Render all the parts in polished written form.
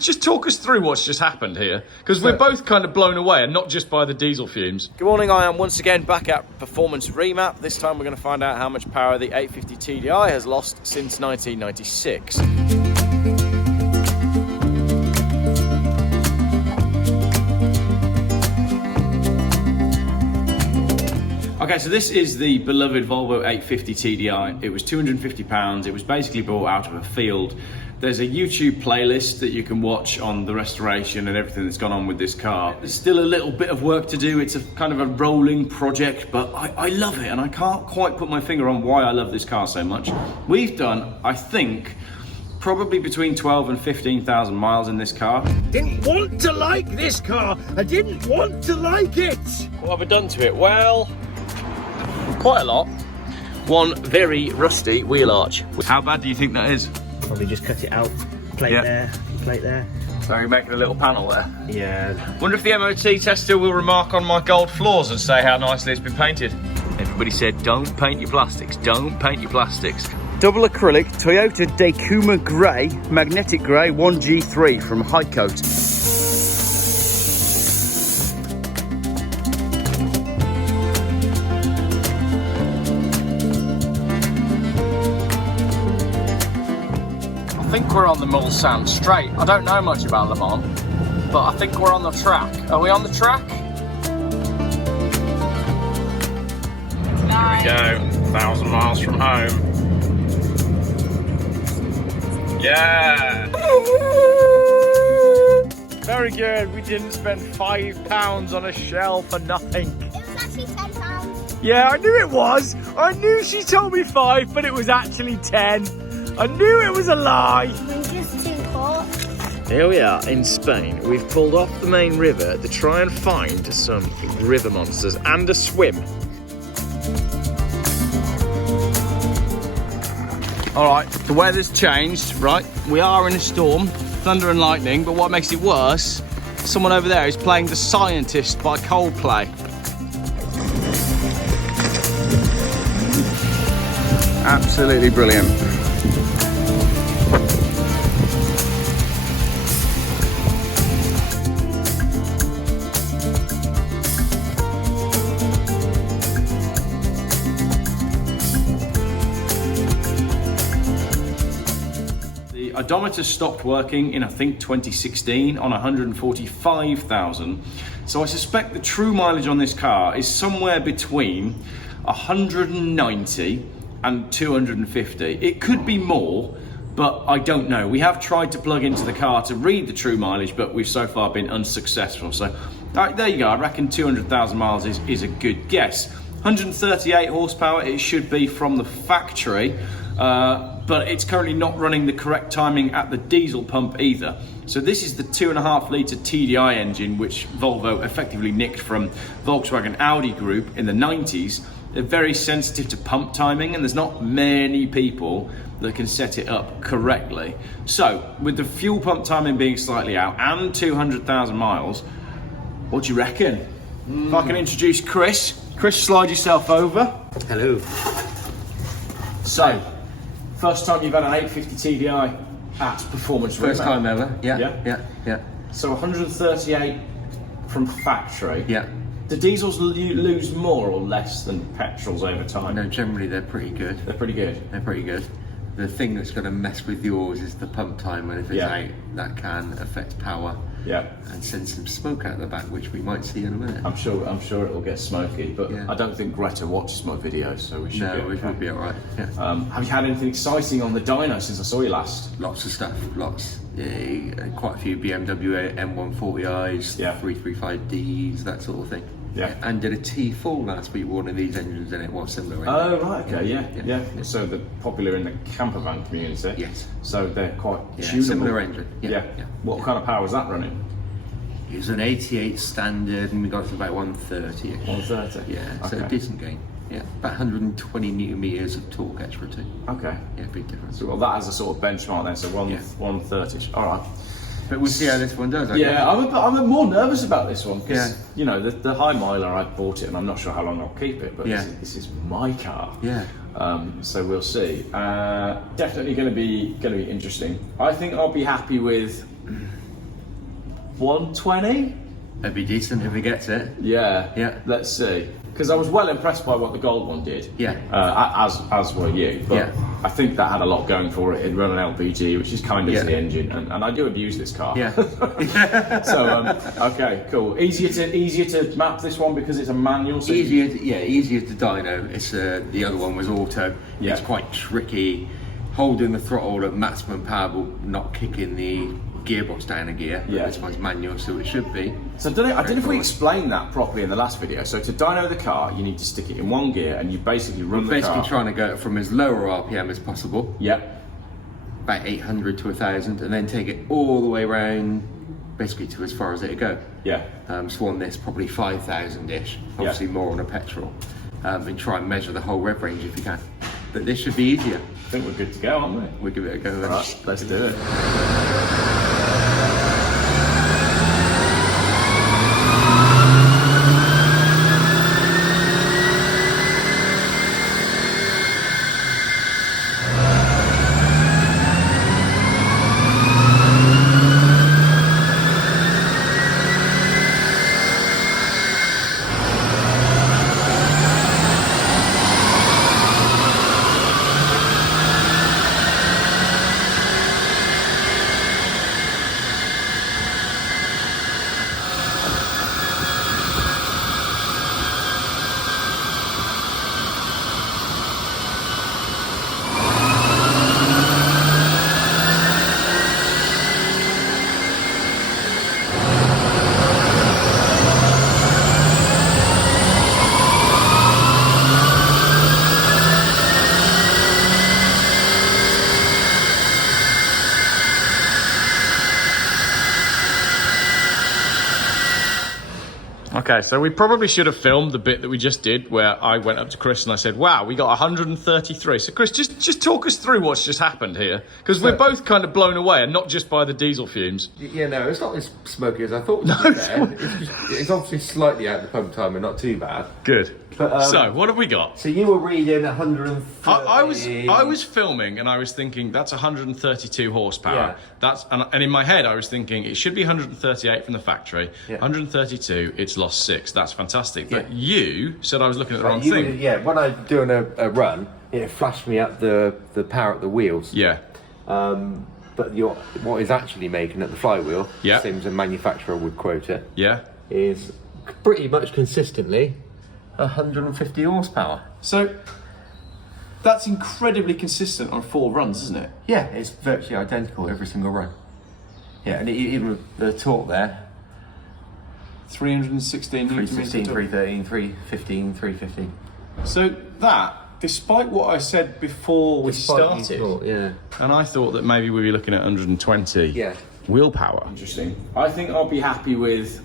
just talk us through what's just happened here, because we're both kind of blown away, and not just by the diesel fumes. Good morning, I am once again back at Performance Remap. This time we're going to find out how much power the 850 TDI has lost since 1996. Okay, so this is the beloved Volvo 850 TDI. It was £250. It was basically bought out of a field. There's a YouTube playlist that you can watch on the restoration and everything that's gone on with this car. There's still a little bit of work to do. It's a kind of a rolling project, but I love it, and I can't quite put my finger on why I love this car so much. We've done, I think, probably between 12 and 15,000 miles in this car. Didn't want to like this car. I didn't want to like it. What have I done to it? Well, quite a lot. One very rusty wheel arch. How bad do you think that is? Probably just cut it out. Plate there, plate there. So you're making a little panel there? Yeah. Wonder if the MOT tester will remark on my gold floors and say how nicely it's been painted. Everybody said, don't paint your plastics, don't paint your plastics. Double acrylic Toyota Dakuma Grey, magnetic grey 1G3 from High Coat. I think we're on the Mulsanne straight. I don't know much about Le Mans, but I think we're on the track. Are we on the track? Here we go, 1,000 miles from home. Yeah! Very good, we didn't spend £5 on a shell for nothing. It was actually £10. Yeah, I knew it was. I knew she told me 5, but it was actually 10. I knew it was a lie. I'm just too hot. Here we are in Spain. We've pulled off the main river to try and find some river monsters and a swim. All right, the weather's changed, right? We are in a storm, thunder and lightning, but what makes it worse, someone over there is playing The Scientist by Coldplay. Absolutely brilliant. The odometer stopped working in, I think, 2016 on 145,000. So I suspect the true mileage on this car is somewhere between 190 and 250. It could be more, but I don't know. We have tried to plug into the car to read the true mileage, but we've so far been unsuccessful. So there you go. I reckon 200,000 miles is a good guess. 138 horsepower it should be from the factory, but it's currently not running the correct timing at the diesel pump either. So this is the 2.5 litre TDI engine, which Volvo effectively nicked from Volkswagen Audi Group in the 90s. They're very sensitive to pump timing, and there's not many people that can set it up correctly. So with the fuel pump timing being slightly out and 200,000 miles, what do you reckon? If I can introduce Chris. Chris, slide yourself over. Hello. So, first time you've had an 850 TDI at Performance Remap. First time ever. Yeah. So 138 from factory. Yeah. Do diesels lose more or less than petrols over time? No, generally they're pretty good. They're pretty good. They're pretty good. The thing that's going to mess with yours is the pump timer. If it's out, that can affect power. Yeah. And send some smoke out the back, which we might see in a minute. I'm sure it'll get smoky, but Yeah. I don't think Greta watches my videos, so we should be okay. we should be alright. Yeah. Have you had anything exciting on the dyno since I saw you last? Lots of stuff, lots. Yeah, quite a few BMW M140i's, Yeah. 335Ds, that sort of thing. Yeah. And did a T4 last week with one of these engines in it, one similar engine. Oh, right, okay, yeah. So they're popular in the camper van community. Yes. So they're quite Yeah, tunable. similar engine. Yeah. What kind of power is that running? It was an 88 standard and we got to about 130. 130? Yeah, so Okay. a decent gain. Yeah, about 120 newton meters of torque extra too. Okay. Yeah, big difference. So, well, that is a sort of benchmark then, so 130. All right. But we'll see how this one does. I Yeah, guess. I'm more nervous about this one because, Yeah. you know, the High Miler, I bought it and I'm not sure how long I'll keep it, but Yeah. this is my car. Yeah. So we'll see. Definitely going to be interesting. I think I'll be happy with 120? It'd be decent if he gets it. Yeah. Yeah. Let's see. Because I was well impressed by what the gold one did. Yeah. As were you. But Yeah. I think that had a lot going for it. It run an LPG, which is kind of Yeah. the engine, and I do abuse this car. Yeah. So okay, cool. Easier to map this one because it's a manual. So Easier to dyno. It's the other one was auto. Yeah. It's quite tricky. Holding the throttle at maximum power but not kicking the gearbox down a gear. Yeah. This one's manual, so it should be. So I don't know if we explained that properly in the last video. So to dyno the car, you need to stick it in one gear and you basically run the Basically car. trying to go from as lower RPM as possible, Yep. about 800 to 1,000, and then take it all the way around, basically to as far as it'll go. Yeah. So on this, probably 5,000-ish, obviously more on a petrol, and try and measure the whole rev range if you can. But this should be easier. I think we're good to go, aren't we? We'll give it a go then. Right, let's do it. Okay, so we probably should have filmed the bit that we just did where I went up to Chris and I said, wow, we got 133. So Chris, just talk us through what's just happened here. Because we're both kind of blown away, and not just by the diesel fumes. Yeah, no, it's not as smoky as I thought. It's obviously slightly out of the pump time and not too bad. Good. But, so, what have we got? So you were reading 130. I was filming and I was thinking that's 132 horsepower. Yeah. That's and in my head I was thinking it should be 138 from the factory. Yeah. 132, it's lost 6. That's fantastic. But Yeah. you said I was looking at the wrong thing. Yeah, when I was doing a run, it flashed me up the power at the wheels. Yeah. But what is actually making at the flywheel, Yeah. same as a manufacturer would quote it, Yeah. is pretty much consistently 150 horsepower. So that's incredibly consistent on 4 runs, isn't it? Yeah, it's virtually identical every single run. Yeah, and even with the torque there, 316 newton 316, meter. 313, 315, 350. So that, despite what I said before we started, Yeah. and I thought that maybe we'd be looking at 120 Yeah. wheel power. Interesting. I think I'll be happy with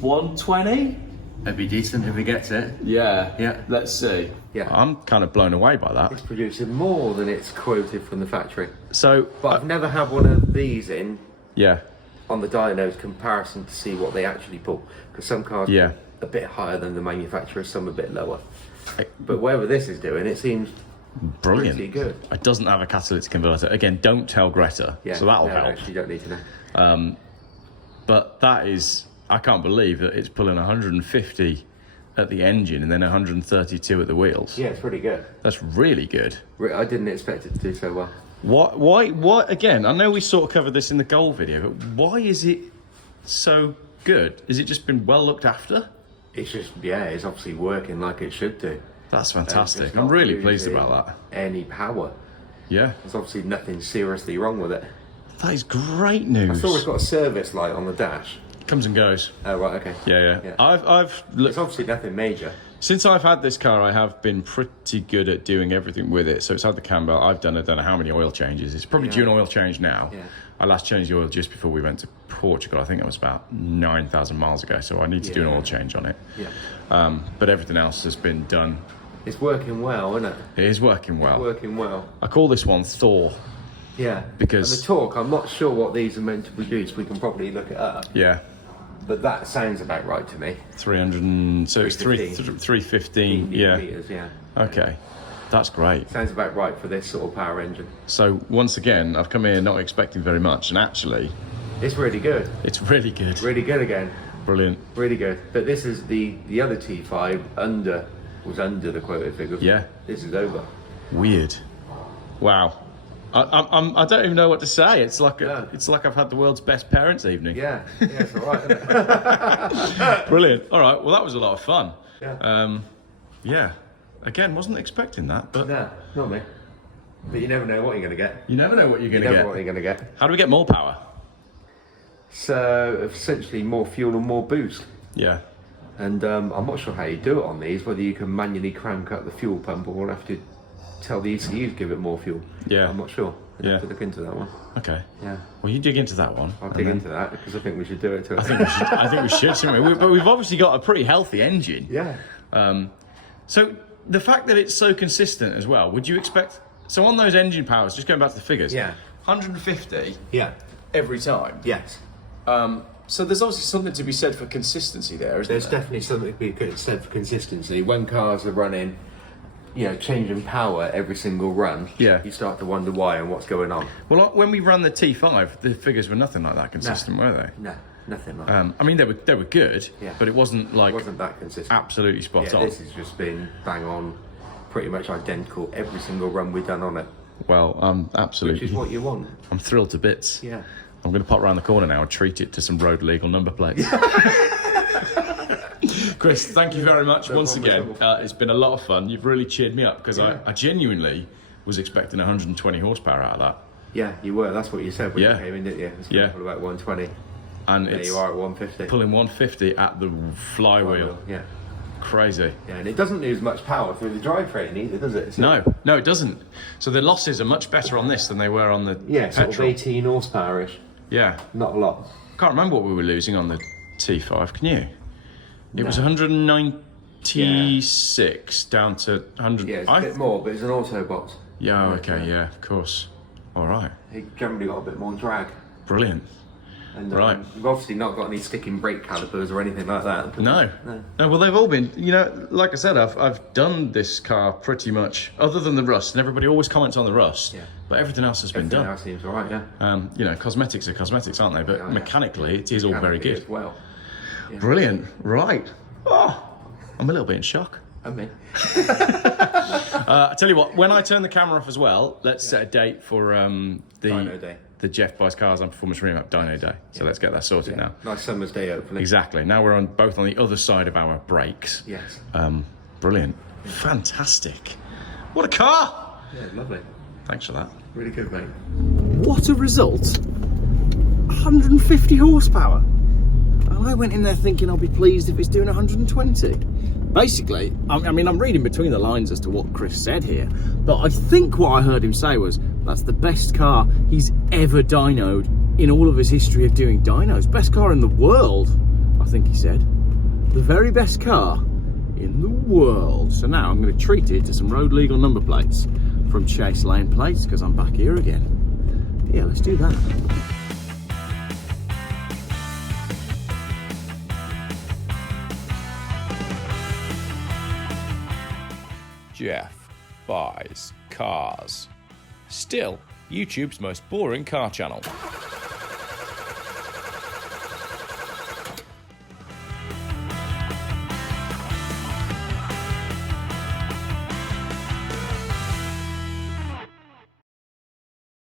120. It'd be decent if he gets it. Yeah. Yeah. Let's see. Yeah. I'm kind of blown away by that. It's producing more than it's quoted from the factory. So, But I've never had one of these in yeah. on the dynos comparison to see what they actually pull. Because some cars Yeah. a bit higher than the manufacturer, some a bit lower. But whatever this is doing, it seems Brilliant. pretty good. It doesn't have a catalytic converter. Again, don't tell Greta. Yeah, So that'll no, help. actually, you don't need to know. But that is, I can't believe that it's pulling 150 at the engine and then 132 at the wheels. Yeah, it's pretty good. That's really good. I didn't expect it to do so well. Why, again, I know we sort of covered this in the gold video, but why is it so good? Has it just been well looked after? It's just, yeah, it's obviously working like it should do. That's It's fantastic. not I'm really pleased losing about that. Any power. Yeah. There's obviously nothing seriously wrong with it. That is great I news. saw it's got a service light on the dash. Comes and goes. Oh, right, okay. Yeah. Yeah. I've It's looked, obviously nothing major. since I've had this car, I have been pretty good at doing everything with it. So it's had the cam belt. I've done I don't know how many oil changes. It's probably due an oil change now. Yeah. I last changed the oil just before we went to Portugal. I think it was about 9,000 miles ago. So I need to do an Yeah. oil change on it. Yeah. But everything else has been done. It's working well, isn't it? It is working well. Working well. I call this one Thor. Yeah. Because- And the torque, I'm not sure what these are meant to produce. We can probably look it up. Yeah. But that sounds about right to me. 300 so it's 315. Yeah. Meters, yeah. Okay. That's great. Sounds about right for this sort of power engine. So once again, I've come here not expecting very much, and actually, It's really good. It's really good. Really good again. Brilliant. Really good. But this is the other T5 was under the quoted figure. Yeah. This is over. Weird. Wow. I don't even know what to say. It's like it's like I've had the world's best parents' evening. Yeah. Yeah, it's all right, isn't it? Brilliant. All right. Well, that was a lot of fun. Yeah. Yeah. Again, wasn't expecting that, but No, not me. But you never know what you're going to get. you never know what you're You going never to know what get. you're going to get. How do we get more power? So essentially more fuel and more boost. Yeah. And I'm not sure how you do it on these, whether you can manually crank up the fuel pump or we'll have to tell the ECU to give it more fuel. Yeah. I'm not sure. We'll Yeah. have to look into that one. Okay. Yeah. Well, you dig into that one. I'll and dig then- into that because I think we should do it to it. I think we should, shouldn't we? But we've obviously got a pretty healthy engine. Yeah. So the fact that it's so consistent as well, would you expect... So on those engine powers, just going back to the figures. Yeah. 150 Yeah. every time. Yes. So there's obviously something to be said for consistency there, isn't There's there? definitely something to be said for consistency. When cars are running, changing power every single run, Yeah. you start to wonder why and what's going on. Well, when we ran the T5, the figures were nothing like that consistent, were they? No, nothing like that. I mean, they were good, Yeah. but it wasn't like It wasn't that consistent. absolutely spot Yeah, on. this has just been bang on, pretty much identical every single run we've done on it, Well, I'm which absolutely... is what you want. I'm thrilled to bits. Yeah. I'm going to pop around the corner now and treat it to some road legal number plates. Chris, thank you very much once problem again. at It's been a lot of fun. You've really cheered me up because Yeah. I genuinely was expecting 120 horsepower out of that. Yeah, you were. That's what you said when Yeah. you came in, didn't you? It's Yeah. all about 120. And There it's you are at 150. pulling 150 at the flywheel. Yeah. Crazy. Yeah, and it doesn't lose much power through the drivetrain either, does it? No, it doesn't. So the losses are much better on this than they were on the Yeah, sort of petrol. 18 horsepower-ish. Yeah. Not a lot. Can't remember what we were losing on the T5, can you? It was No. 196 down to 100. Yeah, it's a bit more, but it's an Autobot. Yeah, okay, yeah, of course. All right, It generally got a bit more drag. brilliant. And Right. we've obviously not got any sticking brake calipers or anything like that. No, well, they've all been, like I said, I've done this car pretty much, other than the rust, and everybody always comments on the rust, Yeah. but everything else has been Everything done. else seems alright, yeah. Cosmetics are cosmetics, aren't they? But Yeah, yeah. mechanically, it is all very Mechanically good. as well. Brilliant, right. Oh, I'm a little bit in shock. I mean, I tell you what, when I turn the camera off as well, let's set a date for Dyno Day. the Geoff buys cars on Performance Remap Dyno Day. So let's get that sorted now. nice summer's day, hopefully. Exactly. Now we're both on the other side of our brakes. Yes. Brilliant. Fantastic. What a car! Yeah, lovely. Thanks for that. Really good, mate. What a result! 150 horsepower. And I went in there thinking I'll be pleased if it's doing 120. Basically, I mean, I'm reading between the lines as to what Chris said here, but I think what I heard him say was that's the best car he's ever dynoed in all of his history of doing dynos. Best car in the world, I think he said. The very best car in the world. So now I'm going to treat it to some road legal number plates from Chase Lane Plates because I'm back here again. Yeah, let's do that. Geoff buys cars. Still, YouTube's most boring car channel.